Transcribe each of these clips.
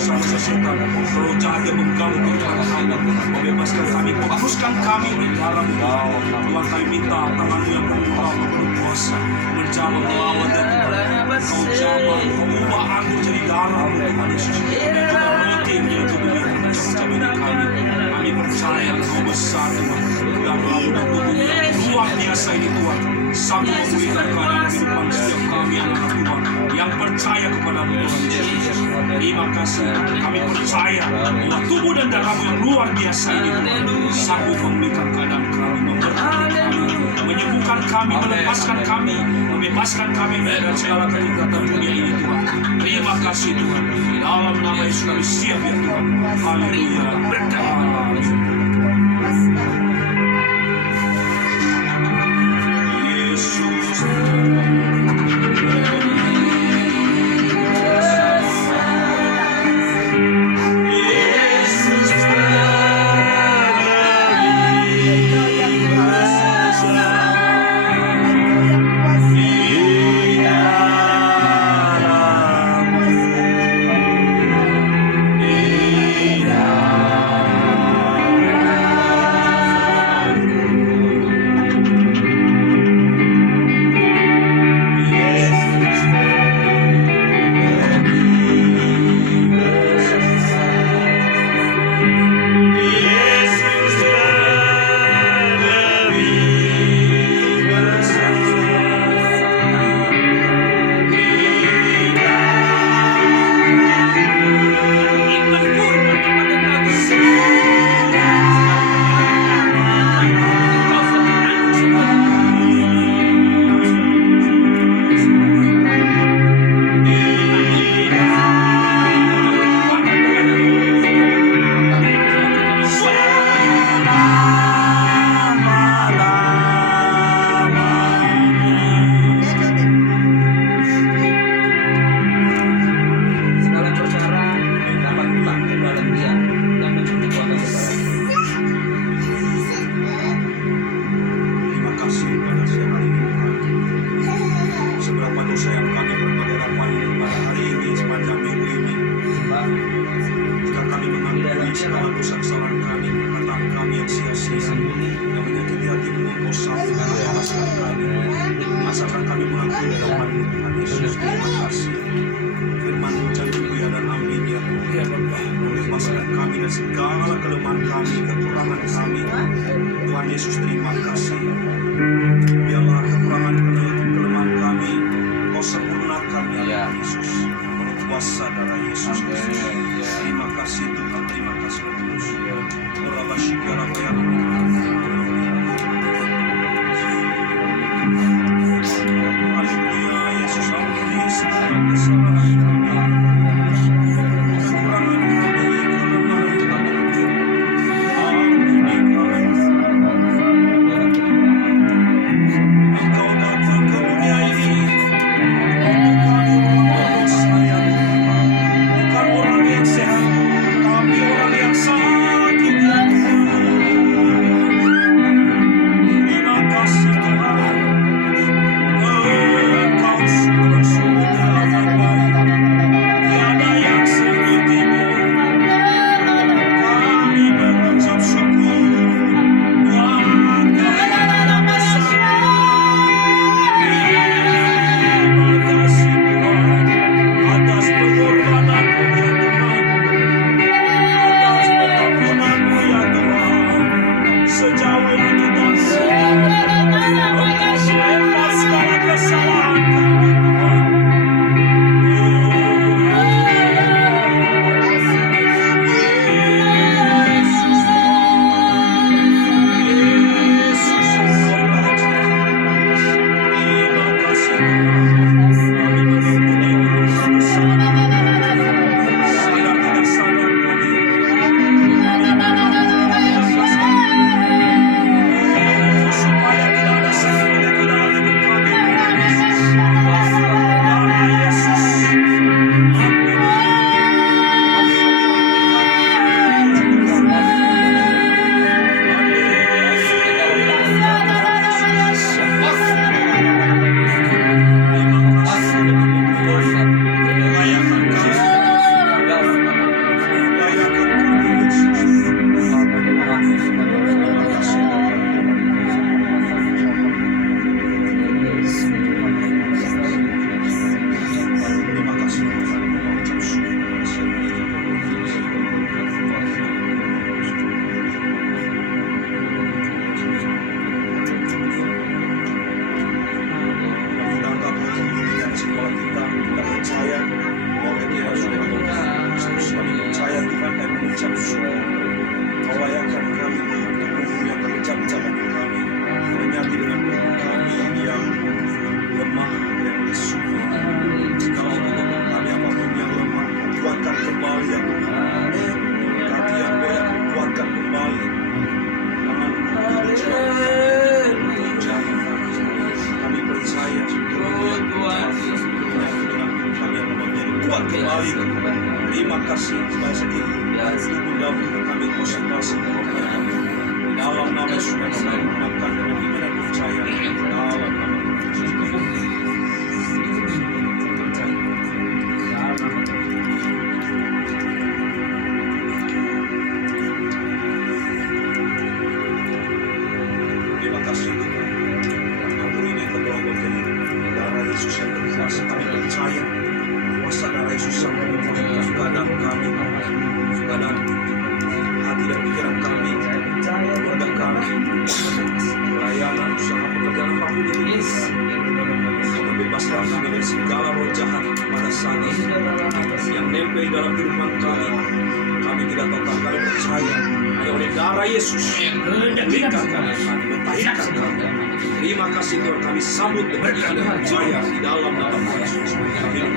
bersama setan. Roh jahat yang mengganggu kehidupan kami, membebaskan kami, fokuskan kami di dalam Tuhan. Kami minta tangan yang penuh kuasa menjamah melawan dan Kau jamah, Kau ubah anggur jadi darah Tuhan Yesus. Juga roti yaitu begitu sama kami. Kami percaya Kau besar Tuhan. Darah dan tubuh yang luar biasa ini Tuhan, sanggup memberikan kehidupan setiap kami anak Tuhan yang percaya kepada Tuhan Yesus. Terima kasih, kami percaya bahwa tubuh dan darah-Mu yang luar biasa ini Tuhan sanggup memberikan keadaan kami, memberkati kami, menyembuhkan kami, melepaskan kami, membebaskan kami dari segala kenikmatan dunia ini Tuhan. Terima kasih Tuhan, dalam nama Yesus kami siap ya Tuhan. Haleluya. kembali ya Tuhan. Berkati yang boleh kuatkan kembali tangan kami percaya kami akan menjadi kuat kembali. Terima kasih supaya sedih tubuh dalam tubuh kami konsentrasi di dalam nama Yesus kami mengucapkan dengan iman dan percaya dalam nama Yesus. Terima kasih Tuhan. Waktu ini berdoa menjadi darah Yesus yang berkuasa. Kami percaya kuasa darah Yesus yang memulihkan suka dalam kami, suka dalam hati dan pikiran kami, keluarga kami, pelayanan, usaha, pekerjaan apapun itu. Membebaskan kami dari segala roh jahat pada saat ini yang nempel dalam kehidupan kami. Kami tidak total, kami percaya hanya oleh darah Yesus yang menjadikan kami, mentahirkan kami. Terima kasih Tuhan, kami sambut dengan iman dan percaya di dalam nama Yesus. Amin.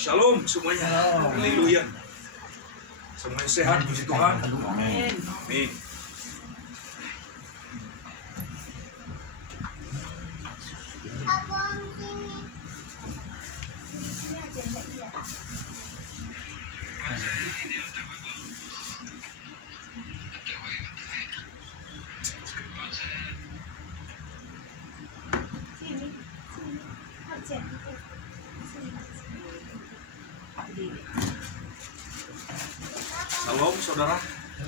Shalom semuanya. Haleluya. Semuanya sehat, puji Tuhan. Amin. Amin. Shalom saudara.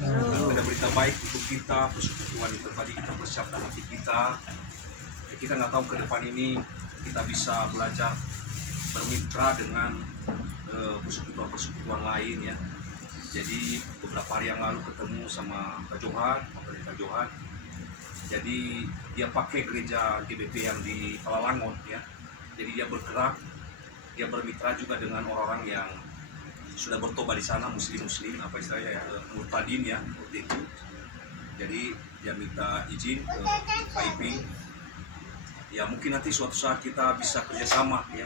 Ada berita baik untuk kita, persekutuan itu tadi kita persiapkan hati kita. Kita nggak tahu ke depan ini kita bisa belajar bermitra dengan persekutuan lain ya. Jadi beberapa hari yang lalu ketemu sama Pak Johan, Pak Johan. Jadi dia pakai gereja GBP yang di Palalangon ya. Jadi dia bergerak, dia bermitra juga dengan orang-orang yang sudah bertobat di sana, muslim apa istilahnya ya, murtadin ya, seperti itu. Jadi dia minta izin ke KIP ya, mungkin nanti suatu saat kita bisa kerjasama ya,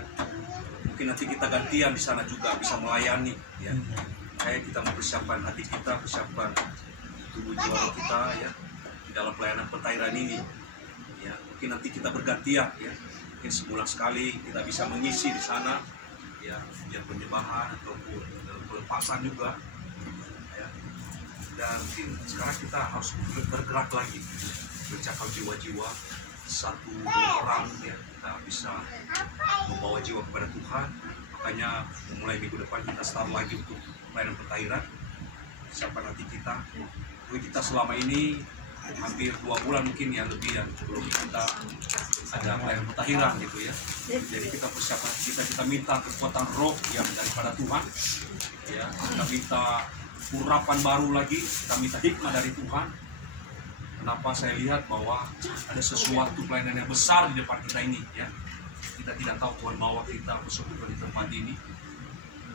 mungkin nanti kita gantian di sana juga bisa melayani ya. Kayak kita mempersiapkan hati kita, persiapkan tubuh jiwa kita ya di dalam pelayanan pentairan ini ya. Mungkin nanti kita bergantian ya, mungkin sebulan sekali kita bisa mengisi di sana ya, biar penyembahan ataupun pelepasan juga ya. Dan mungkin sekarang kita harus bergerak lagi, mencapai jiwa-jiwa, satu dua orang ya, kita bisa membawa jiwa kepada Tuhan. Makanya mulai minggu depan kita start lagi untuk pelayanan pentairan. Siapa nanti kita? Kita selama ini hampir 2 bulan mungkin ya, lebih ya, belum kita ada pelayanan pentairan gitu ya. Jadi kita persiapan, kita minta kekuatan roh yang daripada Tuhan ya, kita minta urapan baru lagi, kita minta hikmah dari Tuhan. Kenapa saya lihat bahwa ada sesuatu pelayanan yang besar di depan kita ini ya. Kita tidak tahu Tuhan bawa kita bersekutu di tempat ini,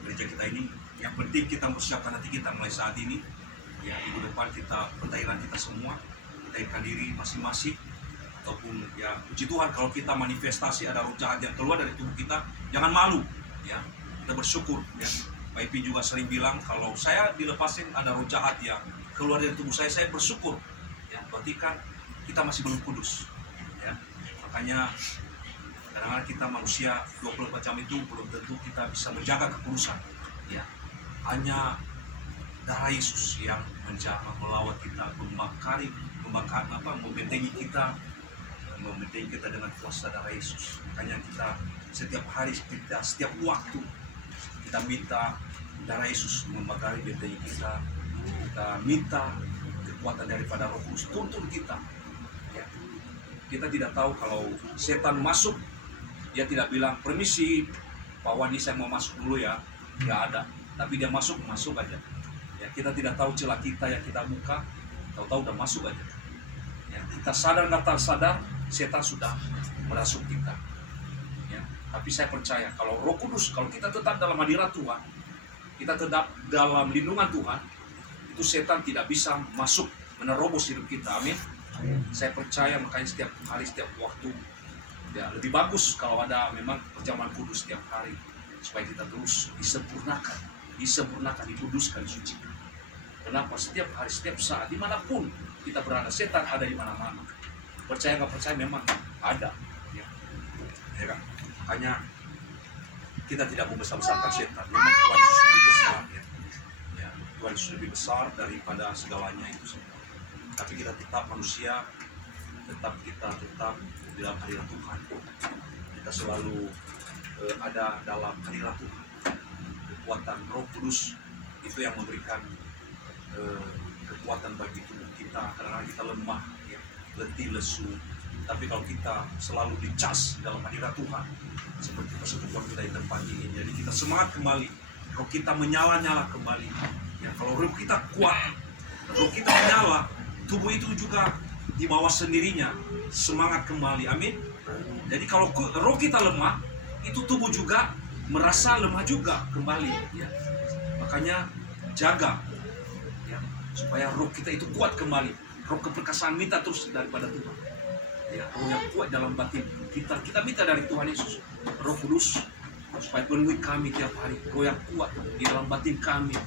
gereja kita ini. Yang penting kita mempersiapkan hati kita mulai saat ini ya. Minggu depan kita pentairan kita semua, pentairan diri masing-masing. Ataupun ya puji Tuhan kalau kita manifestasi ada roh jahat yang keluar dari tubuh kita, jangan malu ya, kita bersyukur ya. Pak Ipi juga sering bilang kalau saya dilepasin ada roh jahat yang keluar dari tubuh saya bersyukur ya, berarti kan kita masih belum kudus ya. Makanya kadang-kadang kita manusia 24 jam itu belum tentu kita bisa menjaga kekudusan ya. Hanya darah Yesus yang menjamah melawat kita, membentengi kita, dengan kuasa darah Yesus. Makanya kita setiap hari, setiap waktu kita minta darah Yesus membakari bentengi kita. Kita minta kekuatan daripada Roh Kudus tuntun kita. Ya. Kita tidak tahu kalau setan masuk, dia tidak bilang, permisi Pak Wandi, saya mau masuk dulu ya. Nggak ada. Tapi dia masuk aja. Ya, kita tidak tahu celah kita yang kita buka, tahu-tahu udah masuk aja. Ya, kita sadar nggak sadar, setan sudah merasuk kita. Ya, tapi saya percaya kalau Roh Kudus, kalau kita tetap dalam hadirat Tuhan, kita tetap dalam lindungan Tuhan, itu setan tidak bisa masuk menerobos hidup kita. Amin. Saya percaya, makanya setiap hari, setiap waktu, ya lebih bagus kalau ada memang perjamuan kudus setiap hari, supaya kita terus disempurnakan, dikuduskan, disucikan. Kenapa? Setiap hari, setiap saat, dimanapun kita berada, setan ada di mana-mana. Percaya nggak percaya memang ada. Ya. Ya kan? Makanya kita tidak membesar-besarkan setan. Memang Tuhan Yesus lebih besar. Ya. Tuhan Yesus lebih besar daripada segalanya itu semua. Tapi kita tetap manusia, kita tetap di dalam hadirat Tuhan. Kita selalu ada dalam hadirat Tuhan. Kekuatan Roh Kudus itu yang memberikan kekuatan bagi tubuh kita. Karena kita lemah, ya, letih, lesu. Tapi kalau kita selalu dicas dalam hadirat Tuhan, seperti persekutuan kita di tempat ini, jadi kita semangat kembali, roh kita menyala-nyala kembali. Ya, kalau roh kita kuat, roh kita menyala, tubuh itu juga di bawah sendirinya semangat kembali. Amin. Jadi kalau roh kita lemah, itu tubuh juga merasa lemah juga kembali. Ya. Makanya jaga, ya, supaya roh kita itu kuat kembali. Roh keperkasaan minta terus daripada Tuhan. Ya, roh yang kuat dalam batin kita. Kita minta dari Tuhan Yesus, Roh Kudus, supaya penuhi kami tiap hari. Roh yang kuat di dalam batin kami.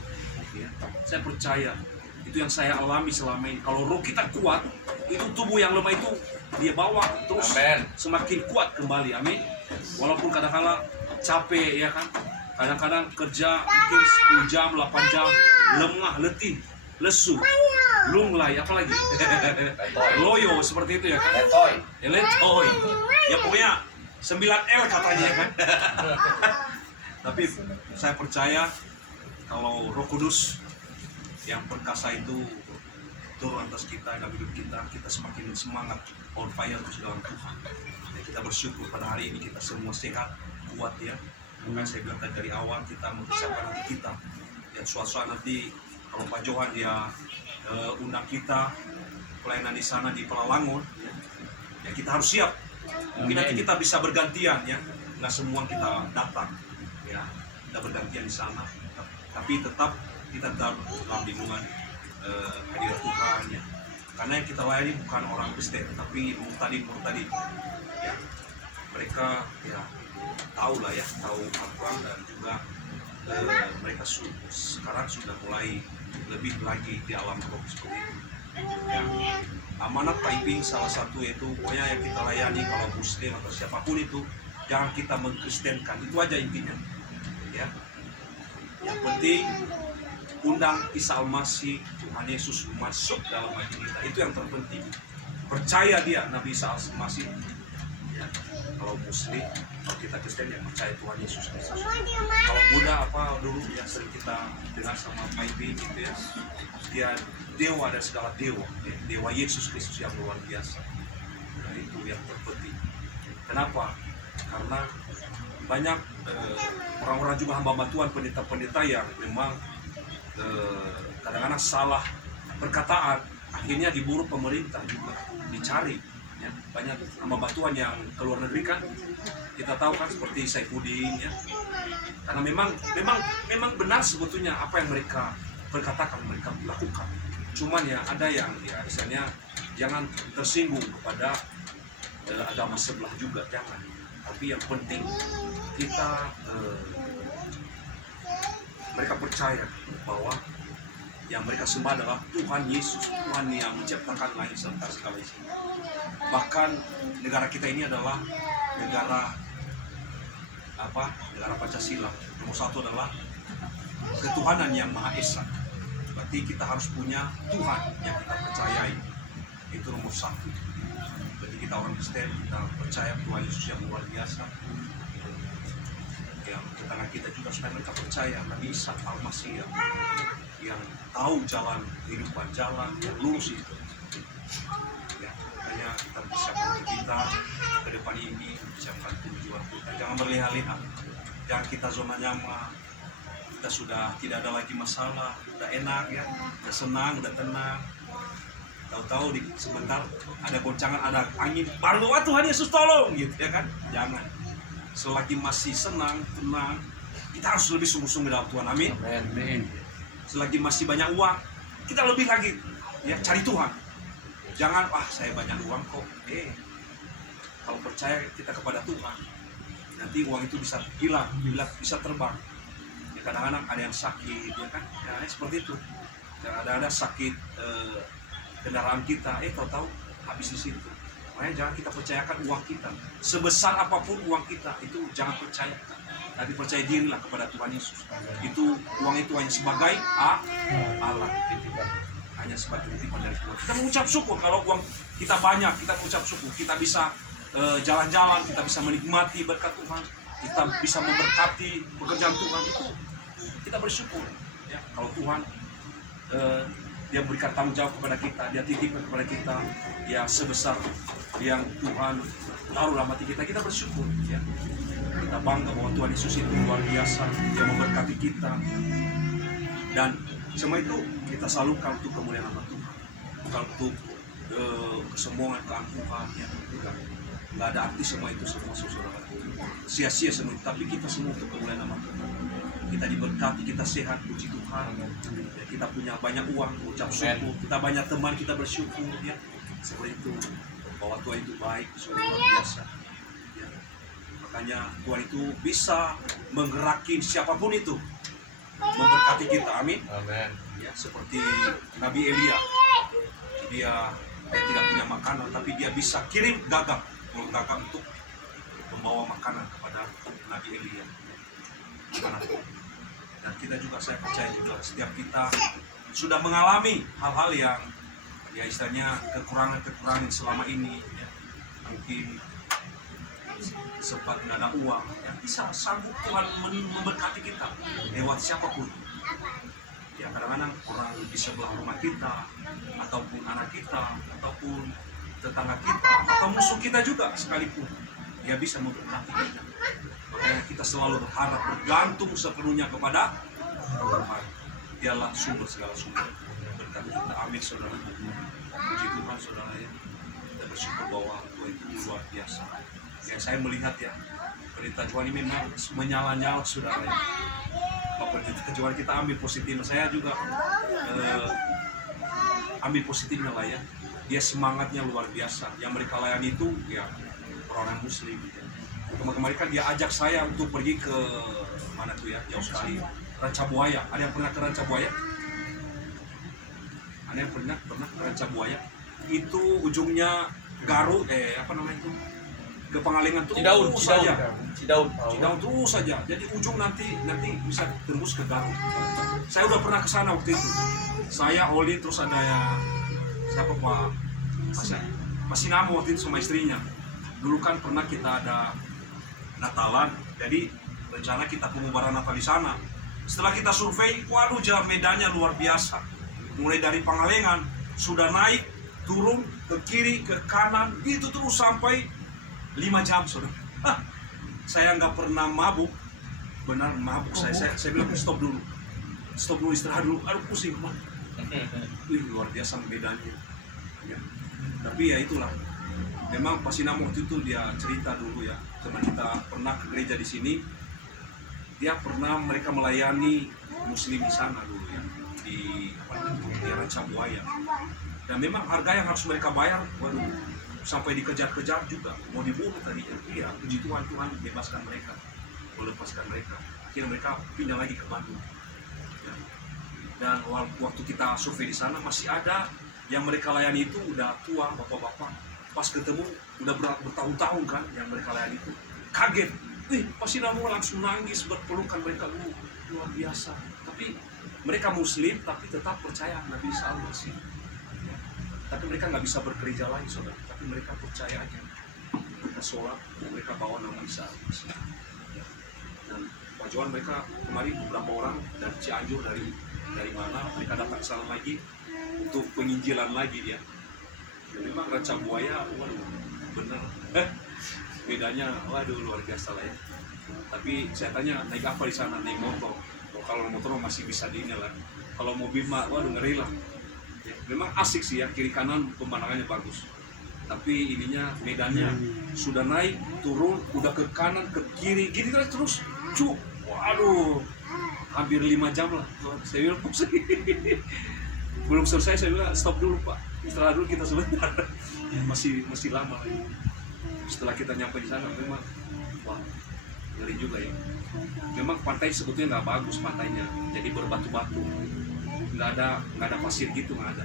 Ya. Saya percaya itu yang saya alami selama ini. Kalau roh kita kuat, itu tubuh yang lemah itu dia bawa terus. Amen. Semakin kuat kembali. Amin. Walaupun kadang-kadang capek, ya kan, kadang-kadang kerja mungkin 10 jam, 8 jam, lemah, letih, lesu, lunglai, apalagi loyo, seperti itu ya kan, letoy, ya pokoknya 9L katanya ya kan. Tapi saya percaya kalau Roh Kudus yang perkasa itu turun atas kita, dalam hidup kita semakin semangat, on fire terus dalam Tuhan. Dan kita bersyukur pada hari ini kita semua sehat, kuat ya. Makanya saya bilang dari awal kita mempersiapkan hati kita. Dan suatu saat nanti kalau Pak Johan dia undang kita pelayanan di sana di Pelalangon, ya kita harus siap. Mungkin nanti kita bisa bergantian ya, nggak semua kita datang, ya kita bergantian di sana. Tapi tetap kita dalam lindungan hadirat Tuhan ya. Karena yang kita layani bukan orang Kristen, tapi murtadin ya. Mereka ya tahu lah ya, tahu apa, dan juga mereka sekarang sudah mulai lebih lagi di alam roh seperti itu. Ya. Amanat Pak Iping salah satu yaitu pokoknya yang kita layani kalau Muslim atau siapapun itu jangan kita mengkristenkan, itu aja intinya. Ya. Yang penting undang Isa Al-Masih, Tuhan Yesus masuk dalam hati kita, itu yang terpenting. Percaya dia Nabi Isa Al-Masih. Ya. Kalau Muslim, kalau kita Kristen yang percaya Tuhan Yesus Kristus. Kalau Buddha apa dulu yang sering kita dengar sama Pak Iping gitu ya, dia dewa dari segala dewa, ya. Dewa Yesus Kristus yang luar biasa. Nah, itu yang terpenting. Kenapa? Karena banyak orang-orang juga hamba Tuhan, pendeta-pendeta yang memang kadang-kadang salah perkataan, akhirnya diburu pemerintah juga, dicari. Ya, banyak hamba Tuhan yang keluar negeri kan, kita tahu kan seperti Saifuddin ya. Karena memang benar sebetulnya apa yang mereka perkatakan, mereka lakukan. Cuman ya ada yang ya misalnya jangan tersinggung kepada agama sebelah juga, jangan. Tapi yang penting kita mereka percaya bahwa yang mereka sembah adalah Tuhan Yesus, Tuhan yang menciptakan langit serta segala isinya. Bahkan negara kita ini adalah negara Pancasila. Nomor satu adalah ketuhanan yang Maha Esa. berarti kita harus punya Tuhan yang kita percayai. Itu nomor satu. Berarti kita orang Kristen, kita percaya Tuhan Yesus yang luar biasa. Yang tetangga kita juga supaya mereka percaya Nabi Isa Al-Masih yang tahu jalan kehidupan, jalan yang lurus itu. Ya, makanya kita persiapkan untuk kita ke depan ini, persiapkan tujuan kita. Jangan berleha-leha, jangan kita zona nyaman. Kita sudah tidak ada lagi masalah, udah enak ya, udah senang, udah tenang. Tahu-tahu di sebentar ada goncangan, ada angin, baru wah Tuhan Yesus tolong gitu ya kan? Jangan. Selagi masih senang, tenang, kita harus lebih sungguh-sungguh dalam Tuhan. Amin. Amin. Selagi masih banyak uang, kita lebih lagi ya cari Tuhan. Jangan saya banyak uang kok. Kalau percaya kita kepada Tuhan, nanti uang itu bisa hilang, bisa terbang. Kadang-kadang ada yang sakit, ya kan? Ya, seperti itu. Ada sakit kendaraan kita, tahu-tahu habis di situ. Makanya jangan kita percayakan uang kita. Sebesar apapun uang kita, itu jangan percaya. Tapi percaya dirilah kepada Tuhan Yesus. Itu uang itu hanya sebagai alat. Hanya sebagai titipan dari Tuhan. Kita mengucap syukur kalau uang kita banyak, kita mengucap syukur. Kita bisa jalan-jalan, kita bisa menikmati berkat Tuhan. Kita bisa memberkati pekerjaan Tuhan itu. Kita bersyukur ya, kalau Tuhan dia berikan tanggung jawab kepada kita, dia titipkan kepada kita ya sebesar yang Tuhan taruh dalam hati kita, kita bersyukur ya. Kita bangga bahwa Tuhan Yesus itu luar biasa, dia memberkati kita, dan semua itu kita salurkan untuk kemuliaan nama Tuhan, bukan untuk kesombongan, keangkuhan ya, bukan. Nggak ada arti semua itu, semua saudara, sia-sia semua itu, tapi kita semua untuk kemuliaan nama Tuhan. Kita diberkati, kita sehat, puji Tuhan ya, kita punya banyak uang, ucap syukur, kita banyak teman, kita bersyukur ya, seperti itu, bahwa Tuhan itu baik, luar biasa ya. Makanya Tuhan itu bisa menggerakkan siapapun itu memberkati kita, amin. Ya, seperti Nabi Elia, dia tidak punya makanan, tapi dia bisa kirim gagak untuk membawa makanan kepada Nabi Elia. Dan kita juga, saya percaya juga setiap kita sudah mengalami hal-hal yang ya istilahnya kekurangan selama ini ya. Mungkin sempat nggak ada uang ya, bisa sanggup Tuhan memberkati kita lewat siapapun ya. Kadang-kadang orang di sebelah rumah kita, ataupun anak kita, ataupun tetangga kita, atau musuh kita juga sekalipun, dia bisa memberkati kita. Makanya kita selalu berharap, bergantung sepenuhnya kepada Tuhan. Dialah sumber segala sumber berkat kita. Amin saudara. Puji Tuhan saudara ya. Kita bersyukur bahwa Tuhan itu luar biasa. Ya, saya melihat ya, berita Tuhan ini memang menyala-nyala saudara ya. Berita Tuhan kita ambil positifnya. Saya juga ambil positifnya lah ya. Dia semangatnya luar biasa. Yang mereka layani itu ya orang Muslim ya. Kemarin kan dia ajak saya untuk pergi ke mana tuh ya, jauh sekali, Ranca Buaya. Ada yang pernah ke Ranca Buaya? Ada yang pernah ke Ranca Buaya? Itu ujungnya Garut, apa namanya itu? Ke Pangalengan tuh Cidaun terus saja. Jadi ujung nanti bisa tembus ke Garut. Saya udah pernah ke sana waktu itu. Saya, Oli, terus ada ya siapa Pak? Masih Namo waktu itu sama istrinya. Dulu kan pernah kita ada Natalan, jadi rencana kita pengubaran Natal di sana. Setelah kita survei, waduh medannya luar biasa. Mulai dari Pangalengan sudah naik, turun ke kiri, ke kanan, itu terus sampai 5 jam saudara. Saya nggak pernah mabuk, benar mabuk. Saya bilang stop dulu istirahat dulu. Aduh pusing banget. Luar biasa medannya. Ya. Tapi ya itulah. Memang Pak Sinamo waktu itu dia cerita dulu ya, teman kita pernah ke gereja di sini, dia pernah mereka melayani Muslim di sana dulu ya, di Ranca Buaya. Dan memang harga yang harus mereka bayar, waduh, sampai dikejar-kejar juga, mau dibunuh tadinya. Iya, puji Tuhan, Tuhan bebaskan mereka, melepaskan mereka. Akhirnya mereka pindah lagi ke Bandung. Ya. Dan waktu kita survei di sana masih ada yang mereka layani itu udah tua, bapak-bapak. Pas ketemu udah bertahun-tahun kan yang mereka layani itu, kaget, Pak Sinamo langsung nangis berpelukan mereka, luar biasa. Tapi mereka Muslim tapi tetap percaya Nabi Isa Al-Masih. Tapi mereka nggak bisa bergereja lagi, saudara. Tapi mereka percaya aja. Mereka sholat, mereka bawa nama Isa Al-Masih. Dan pajuan mereka kemarin beberapa orang dari Cianjur, dari mana mereka datang ke sana lagi untuk penginjilan lagi ya. Dan memang Ranca Buaya, waduh, bener. Bedanya, waduh, luar biasa lah ya. Tapi saya tanya, naik apa di sana? Naik motor. Kalau motor masih bisa di ini lah. Kalau mobil mah, waduh, ngeri lah. Ya, memang asik sih ya, kiri kanan pemandangannya bagus. Tapi ininya, medannya sudah naik, turun, udah ke kanan, ke kiri, gini terus, cuk. Waduh, hampir 5 jam lah. Saya bilang pusing. Belum selesai, saya bilang stop dulu Pak. Istirahat dulu kita sebentar. Masih lama lagi. Setelah kita nyampe di sana, memang wah, ngeri juga ya. Memang pantai sebetulnya nggak bagus pantainya, jadi berbatu-batu, nggak ada pasir gitu, nggak ada.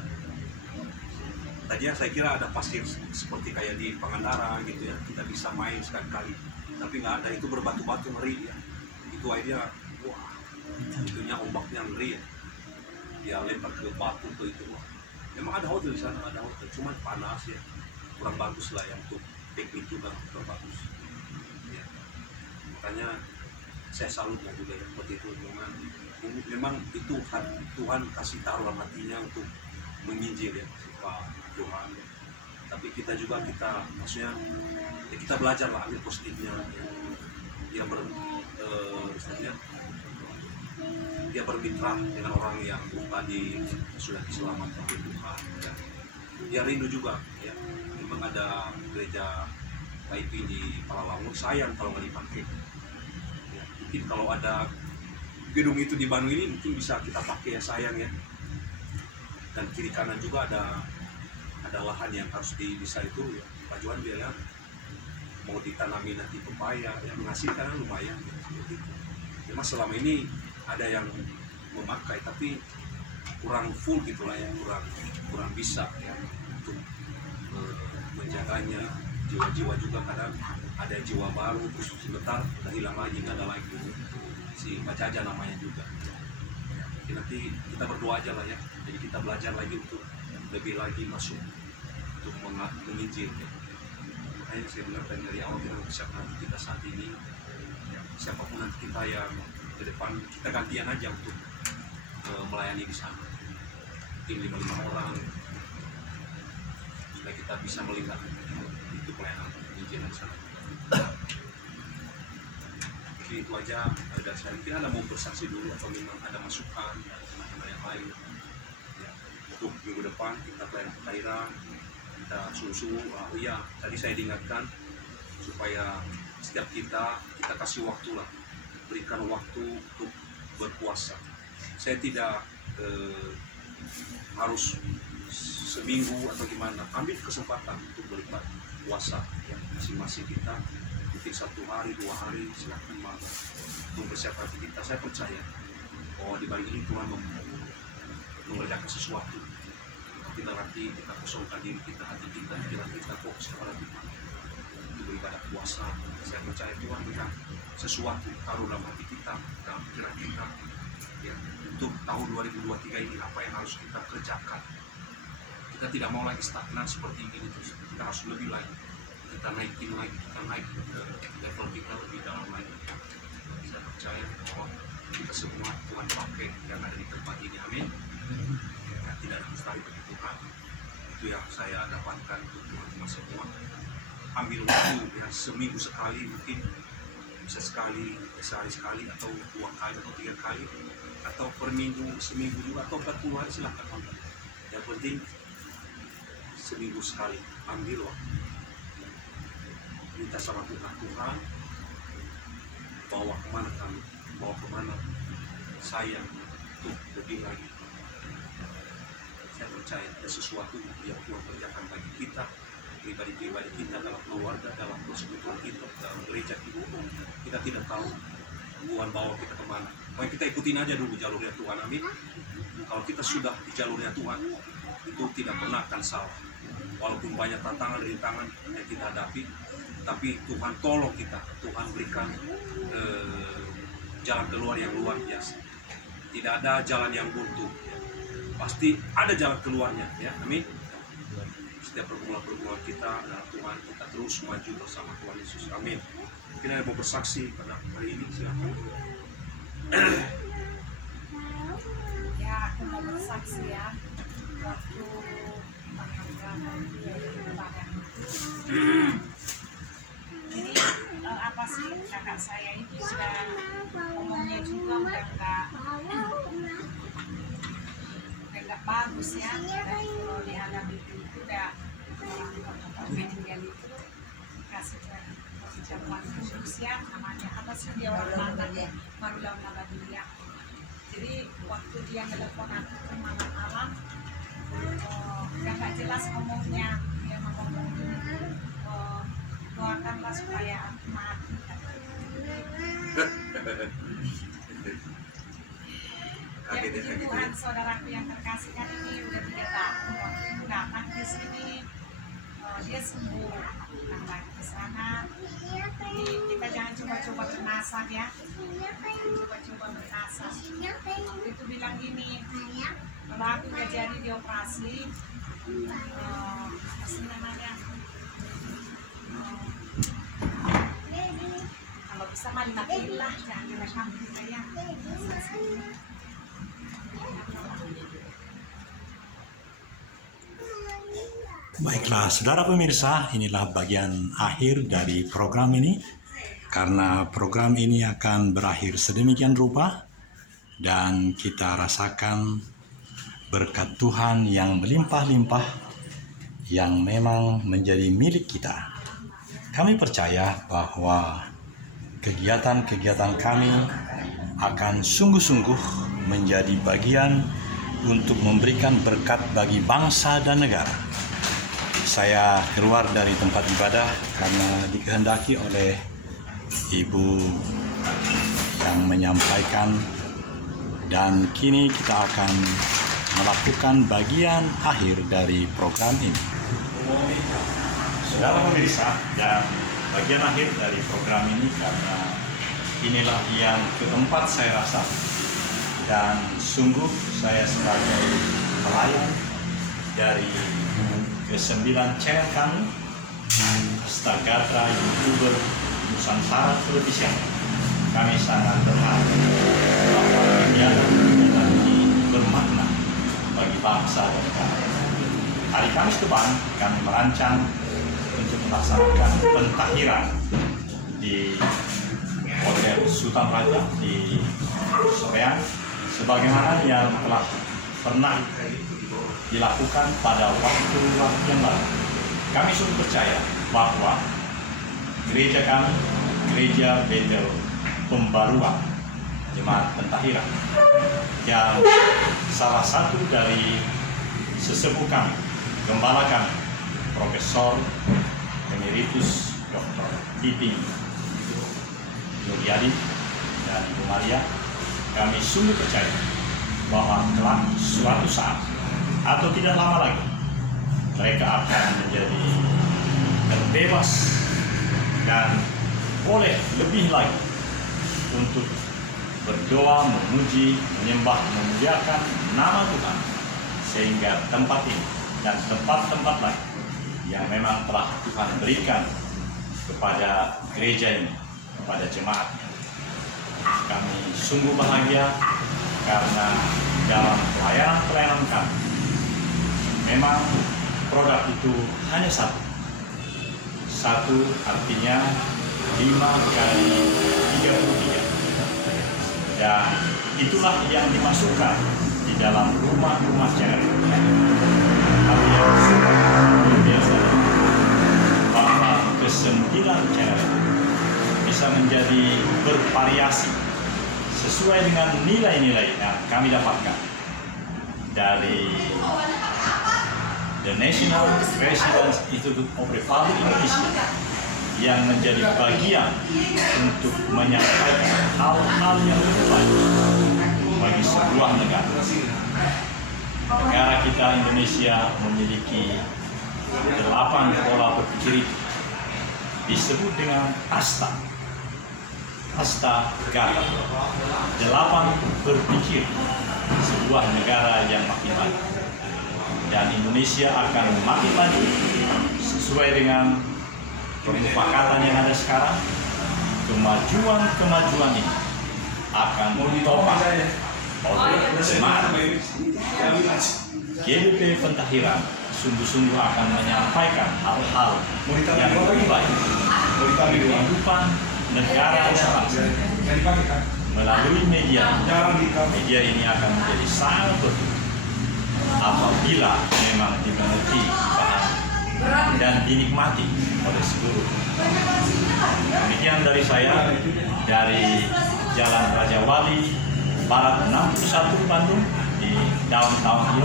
Tadinya saya kira ada pasir seperti kayak di Pangandaran gitu ya, kita bisa main sekali-kali, tapi nggak ada, itu berbatu-batu, ngeri ya. Itu akhirnya, wah, itunya ombaknya ngeri ya. Dia lempar ke batu ke itu. Wah. Memang ada hotel di sana, ada hotel, cuman panas ya, kurang bagus lah ya untuk piknik juga, kurang bagus. Ya. Makanya saya salutnya juga ya seperti itu. Memang itu Tuhan kasih taruhan hatinya untuk menginjil ya, Pak Tuhan. Tapi kita juga maksudnya ya kita belajar lah, ambil positifnya ya. Istilahnya dia bermitra dengan orang yang tadi sudah diselamatkan oleh Tuhan ya. Dia rindu juga ya. Memang ada gereja IP di Palawangun, sayang kalau nggak dipakai ya. Mungkin kalau ada gedung itu di Bandung ini mungkin bisa kita pakai ya, sayang ya. Dan kiri kanan juga ada lahan yang harus bisa itu ya. Pak Juan bilang mau ditanami nanti pepaya ya, menghasilkan lumayan ya, seperti itu. Memang selama ini ada yang memakai tapi kurang full gitulah ya, kurang bisa ya untuk menjaganya. Jiwa-jiwa juga kadang ada jiwa baru terus sebentar udah hilang lagi, nggak ada lagi. Si Pak Jaja namanya juga ya, nanti kita berdoa aja lah ya, jadi kita belajar lagi untuk lebih lagi masuk untuk menginjil ya. Makanya saya bilang dari awal kita persiapkan kita saat ini ya, siapapun nanti kita yang ke depan kita gantian aja untuk melayani di sana, tim 5 orang supaya kita bisa melihat itu pelayanan penginjilan di sana. Jadi itu aja dari saya. Mungkin ada mau bersaksi dulu atau memang ada masukan dan teman-teman yang lain ya, untuk minggu depan kita pelayanan kelahiran, kita sungguh-sungguh. Oh iya, tadi saya diingatkan supaya setiap kita kasih waktu lah, berikan waktu untuk berpuasa. Saya tidak harus seminggu atau gimana, ambil kesempatan untuk beribadah puasa ya, masing-masing kita mungkin 1 hari 2 hari silakan makan untuk bersiapkan kita. Saya percaya bahwa di balik ini Tuhan mengerjakan sesuatu. Kita nanti kita kosongkan diri kita, hati kita, pikiran kita fokus kepada Tuhan untuk beribadah puasa. Saya percaya Tuhan berikan sesuatu taruh dalam hati kita, dalam pikiran kita ya, untuk tahun 2023 ini apa yang harus kita kerjakan. Kita tidak mau lagi stagnan seperti ini terus, kita harus lebih lagi, kita naikin lagi, kita naik level kita lebih dalam lagi. Saya percaya bahwa kita semua Tuhan pakai yang ada di tempat ini, amin ya, tidak ada mustahil bagi Tuhan. Itu yang saya dapatkan untuk teman-teman semua. Ambil waktu ya, seminggu sekali, mungkin bisa sehari sekali atau 2 kali atau 3 kali atau per minggu, seminggu juga atau 40 hari silahkan ambil. Yang penting seminggu sekali ambil waktu, minta sama Tuhan bawa kemana kami, bawa kemana saya untuk lebih lagi. Saya percaya ada sesuatu yang Tuhan kerjakan bagi kita, pribadi-pribadi kita, dalam keluarga, dalam persekutuan kita, dalam gereja kita. Kita tidak tahu Tuhan bawa kita kemana. Pokoknya kita ikutin aja dulu jalurnya Tuhan, amin. Kalau kita sudah di jalurnya Tuhan, itu tidak pernah akan salah. Walaupun banyak tantangan, rintangan yang kita hadapi, tapi Tuhan tolong kita, Tuhan berikan jalan keluar yang luar biasa. Tidak ada jalan yang buntu. Ya. Pasti ada jalan keluarnya. Ya, amin. Setiap pergumulan-pergumulan kita adalah Tuhan, kita terus maju bersama Tuhan Yesus. Amin. Mungkin ada yang mau bersaksi pada hari ini, silakan. Ya, aku mau bersaksi ya. Waktu menganggap badan jadi apa sih, kakak saya itu sudah ngomongnya juga udah nggak bagus ya. Dan kalau dihadapi itu udah meninggal itu kasih jamuan khusus ya, namanya apa sih, dia orang baru lama dia. Jadi waktu dia telepon aku malam-malam, nggak jelas ngomongnya, dia ngomong doakanlah supaya aku mati. Jadi Tuhan, saudaraku yang terkasih, kan ini udah 3 tahun waktu itu datang ke sini, dia sembuh, datang lagi ke sana. Jadi kita jangan coba-coba bernasab ya, coba-coba bernasab. Waktu itu bilang gini, kalau aku nggak jadi dioperasi, apa sih namanya, kalau bisa mantakilah, jangan direkam kita ya. Baiklah, saudara pemirsa, inilah bagian akhir dari program ini. Karena program ini akan berakhir sedemikian rupa dan kita rasakan berkat Tuhan yang melimpah-limpah yang memang menjadi milik kita. Kami percaya bahwa kegiatan-kegiatan kami akan sungguh-sungguh menjadi bagian untuk memberikan berkat bagi bangsa dan negara. Saya keluar dari tempat ibadah karena dikehendaki oleh Ibu yang menyampaikan, dan kini kita akan melakukan bagian akhir dari program ini. Saudara pemirsa, dan bagian akhir dari program ini karena inilah yang keempat saya rasa, dan sungguh saya sebagai pelayan dari ke-9 channel kami, Stagatra YouTuber Nusantara Televisi, kami sangat berharap bahwa kegiatan kita ini bermakna bagi bangsa dan negara. Hari Kamis depan kami merancang untuk melaksanakan pentahiran di Hotel Sultan Raja di Soreang, sebagaimana yang telah pernah dilakukan pada waktu-waktu yang lalu. Kami sungguh percaya bahwa gereja kami, Gereja Betel Pembaruan Jemaat Pentahiran, yang salah satu dari sesepuh kami, gembala kami, Profesor Emeritus Dr. Piping Yuryadi dan Ibu Maria, kami sungguh percaya bahwa kelak suatu saat atau tidak lama lagi mereka akan menjadi terbebas dan boleh lebih lagi untuk berdoa, memuji, menyembah, memuliakan nama Tuhan, sehingga tempat ini dan tempat-tempat lain yang memang telah Tuhan berikan kepada gereja ini, kepada jemaatnya, kami sungguh bahagia karena dalam pelayanan kami memang produk itu hanya satu. Satu artinya 5 kali 33. Dan itulah yang dimasukkan di dalam rumah-rumah channel. Kami yang suka luar biasa bahwa ke-9 channel bisa menjadi bervariasi sesuai dengan nilai-nilai yang kami dapatkan dari The National Residence Institute of Republic Indonesia, yang menjadi bagian untuk menyampaikan hal-hal yang terbaik bagi sebuah negara. Negara kita Indonesia memiliki 8 pola berpikir, disebut dengan asta. Hasta Gata. 8 berpikir sebuah negara yang makin maju. Dan Indonesia akan makin maju sesuai dengan kesepakatan yang ada sekarang. Kemajuan ini akan ditopang oleh semangat. GBP Pentahiran sungguh-sungguh akan menyampaikan hal-hal yang lebih baik kehidupan negara bangsa melalui media. Media ini akan menjadi sangat berguna apabila memang dimengerti, dipahami, dan dinikmati oleh seluruh. Demikian dari saya, dari Jalan Raja Wali Barat 61 Bandung di downtown ini.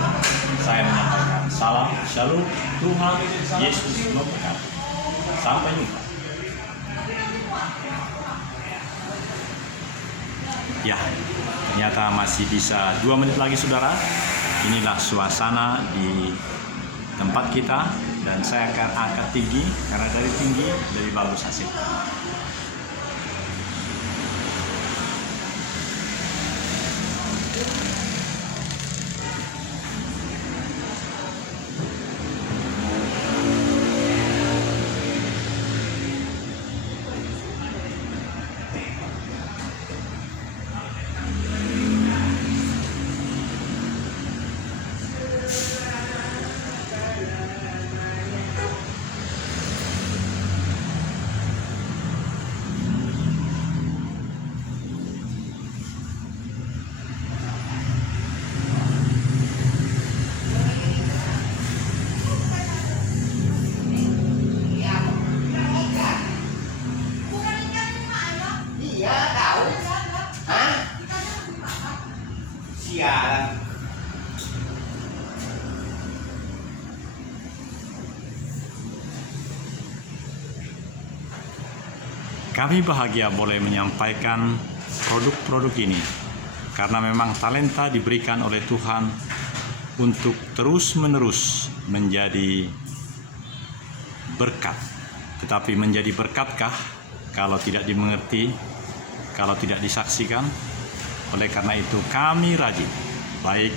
Saya menyampaikan salam, shalom, Tuhan Yesus memberkati. Sampai jumpa. Ya, ternyata masih bisa 2 menit lagi, saudara. Inilah suasana di tempat kita, dan saya akan angkat tinggi karena dari tinggi lebih bagus hasil. Sialan. Kami bahagia boleh menyampaikan produk-produk ini karena memang talenta diberikan oleh Tuhan untuk terus-menerus menjadi berkat. Tetapi menjadi berkatkah kalau tidak dimengerti, kalau tidak disaksikan? Oleh karena itu kami rajin, baik